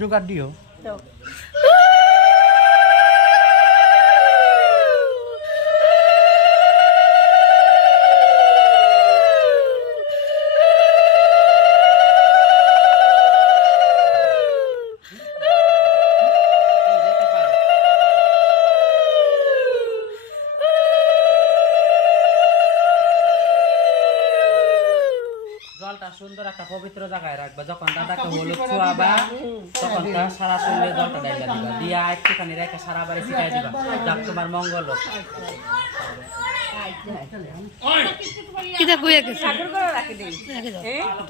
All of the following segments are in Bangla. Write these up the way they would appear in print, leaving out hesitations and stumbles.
জোগাড় দিও। জলটা সুন্দর একটা পবিত্র জায়গায় রাখবা, যখন দাদাকে হলুদ ছোঁয়াবা তখন তার সারা শরীরে জলটা ঢাইলা দিবা, দিয়া একটুখানি রেখে সারা বাড়ি ছিটাই দিবা, যাক তোমার মঙ্গল হোক। কিটা কইয়া গেছে ঠাকুর করে রাখি দেই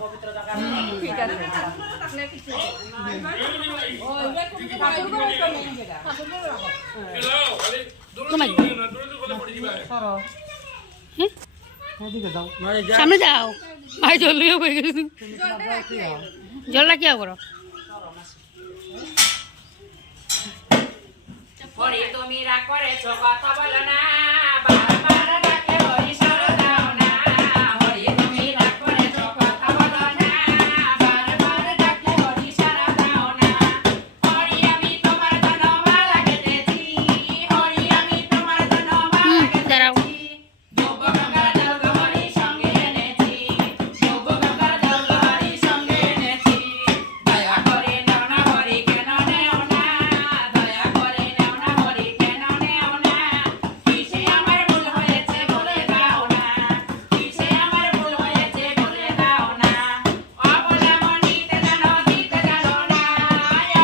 পবিত্র জায়গা ঠিক আছে ঠাকুর করে তো মেইন জায়গা কমাই সরো হ্যাঁ এদিকে যাও। সামনে যাও ভাই জল লিয়ে কই গেছে জলটা কি করো হরি তুমি রাগ করেছো কথা বলো না, বারবার ডাকলে হরি সাড়া দাও না। হরি তুমি রাগ করেছো কথা বলো না, বারবার ডাকলে হরি সাড়া দাও না। হরি আমি তোমার জন্য মালা গেঁথেছি, হরি আমি তোমার জন্য মালা দাঁড়াও গেঁথেছি। যুবগঙ্গার জল হরি সঙ্গে এনেছি, যুবগঙ্গার জল হরি সঙ্গে এনেছি। দয়া করে নাও না হরি কেন নেও না, দয়া করে নাও না হরি কেন নেও না। কিসে আমার ভুল হয়েছে বলে দাও না, কিসে আমার ভুল হয়েছে বলে দাও না। অবলা মনিতে জানো দিতে জানো না,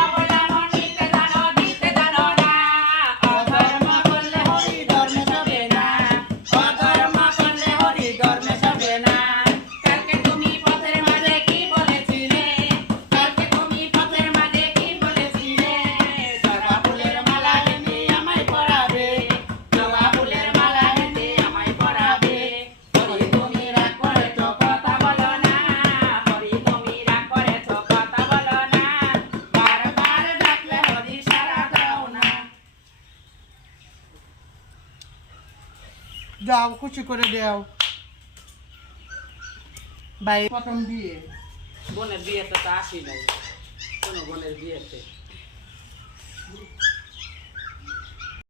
অবলা মনিতে জানো দিতে জানো না। অধর্ম করলে হরি ধর্মে যাবে না, অধর্ম করলে হরি ধর্মে যাবে না। কালকে তুমি পথের মাঝে কি বলেছিলে, কালকে তুমি পথের মাঝে কি বলেছিলে। জবা ফুলের মালা গেঁথে আমায় পরাবে, জবা ফুলের মালা গেঁথে আমায় পরাবে। হরি তুমি রাগ করেছো কথা বলো না, হরি তুমি রাগ করেছো কথা বলো না। বারবার ডাকলে হরি সাড়া দাও না। যাও খুশি করে দাও ভাই। প্রথম বিয়ে বোনের বিয়েতে তো আসি নাই, কোনো বোনের বিয়েতে।